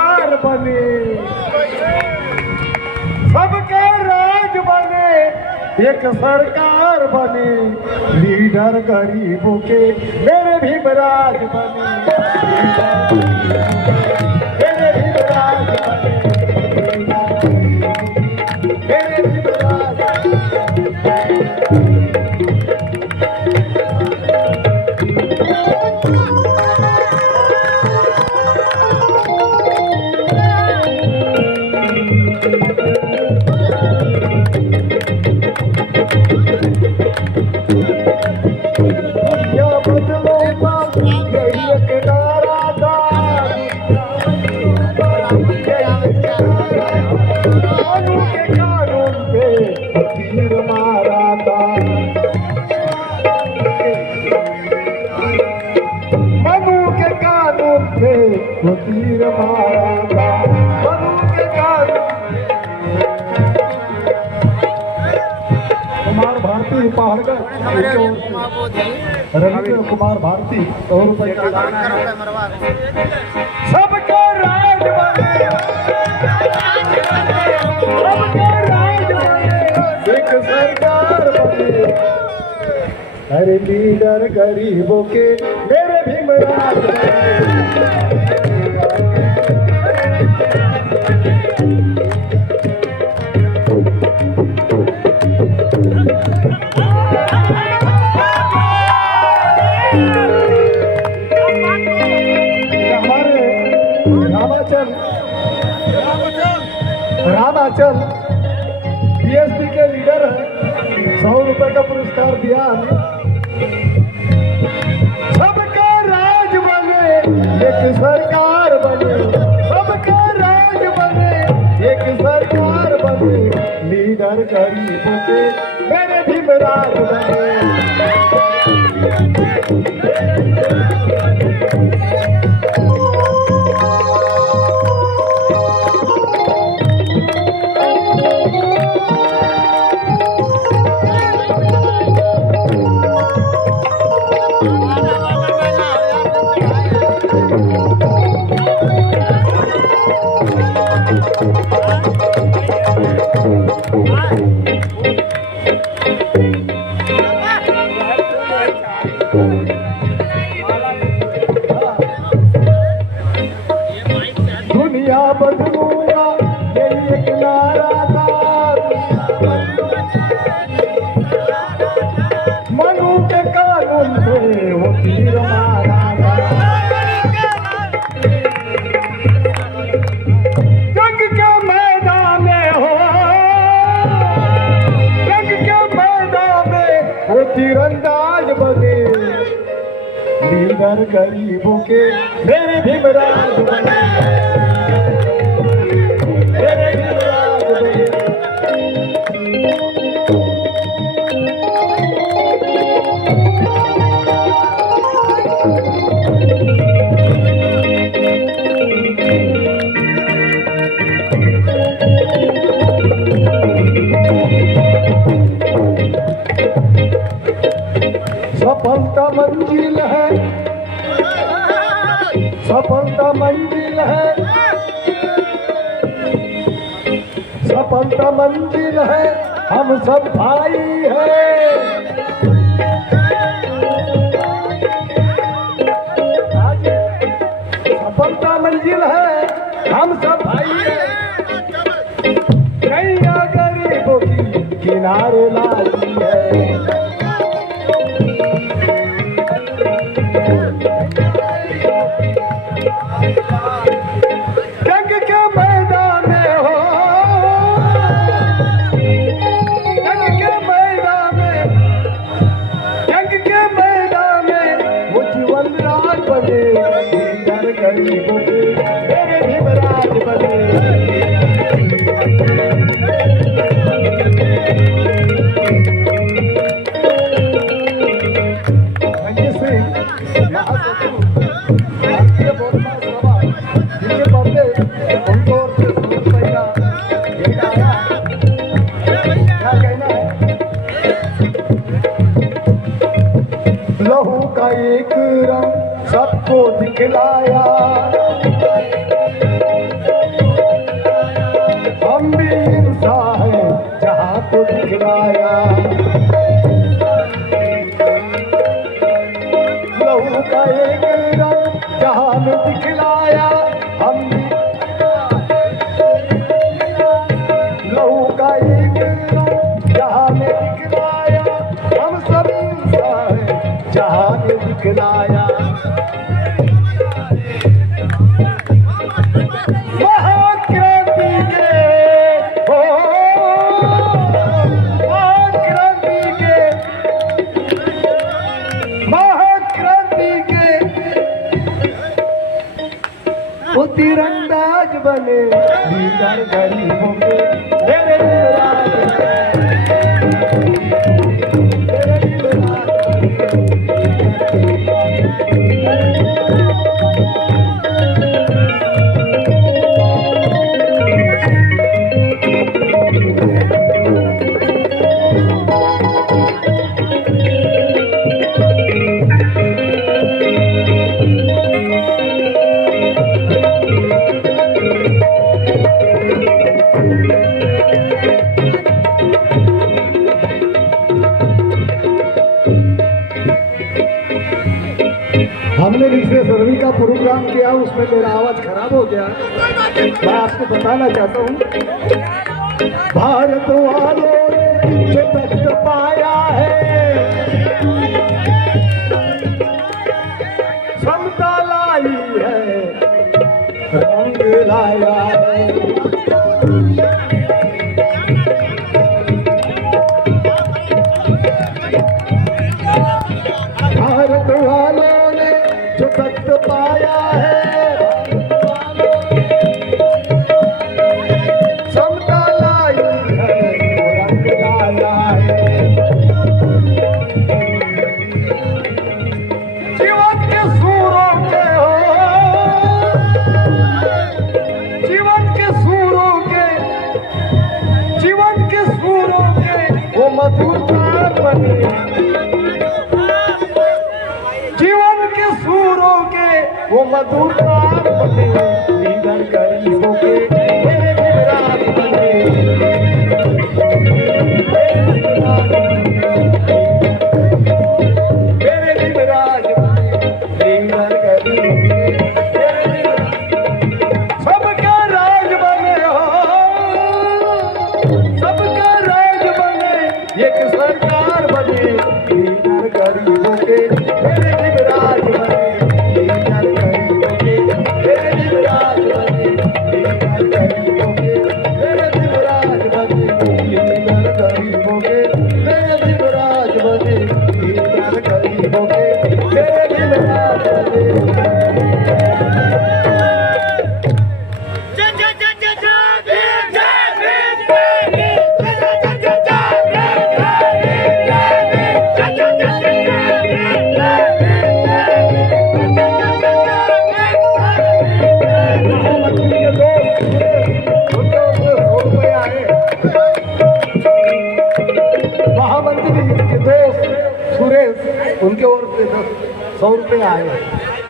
सरकार बने, सबके राज बने, एक सरकार बने, लीडर गरीबों के मेरे भीमराज बने, मेरे भीमराज बने, मेरे भीमराज। तीर मारा था मनु के कानून। कुमार भारती पहाड़गढ़, रविंद्र कुमार भारती, 100 रुपए का सबका राज बने, सबका राज बने, एक सरकार बने, अरे लीडर गरीबों के मेरे भीमराज बने। रामाचल बीएसपी के लीडर है, 100 रुपए का पुरस्कार दिया हमें। सबका राज बने, एक सरकार बने, सबका राज बने, एक सरकार बने, लीडर गरीबों के मेरे भीमराज बने। दुनिया बदलूंगा यही एक नारा था, मनु के कानून पे वो तीर मारा था। जंग के मैदान में हो, जंग के मैदान में वो तीरंदाज बने, लीडर गरीबों के मेरे भीमराज बने। सफलता मंजिल है, सफलता मंजिल है, सफलता मंजिल है, हम सब भाई हैं। सफलता मंजिल है, हम सब भाई हैं। नैया गरीबों की किनारे लाई है, जंग के मैदान में हो, जंग के मैदान में, जंग के मैदान में वो जीवन राज बने, लीडर गरीबों के मेरे भीमराज बने। लहू का एक रंग सबको दिखलाया, को दिखलाया, लहू का एक रंग जहां में दिखलाया, हम लहू का एक रंग जहां में दिखलाया, हम सब इंसान जहां में दिखलाया। वो तीरंदाज बने लीडर गरीबों के, मेरे युवराज हमने पिछले फरवरी का प्रोग्राम किया, उसमें मेरा आवाज खराब हो गया। मैं आपको बताना चाहता हूँ, भारत वालों ने जो तख्त पाया है, समता लाई है, रंग लाया है। भारत वालों ने जो तख्त पाया है, समता लाई है, रंग लाया है। जीवन के सूरों के हो, जीवन के सूरों के, जीवन के सूरों के वो मधुरता बने, जीवन के सूरों के वो मधुरता बने, लीडर गरीबों के मेरे युवराज बने, मेरे युवराज बने, लीडर गरीबों के मेरे युवराज। सबका राज बने हो, सबका राज बने, एक सरकार बने, लीडर गरीबों के मेरे युवराज बने, लीडर गरीबों के मेरे युवराज बने, लीडर गरीबों के मेरे युवराज बने, लीडर गरीबों के मेरे युवराज बने, लीडर गरीबों के मेरे युवराज बने। महामंत्री के दोस्त सुरेश, उनके ओर से 100 रुपये आए।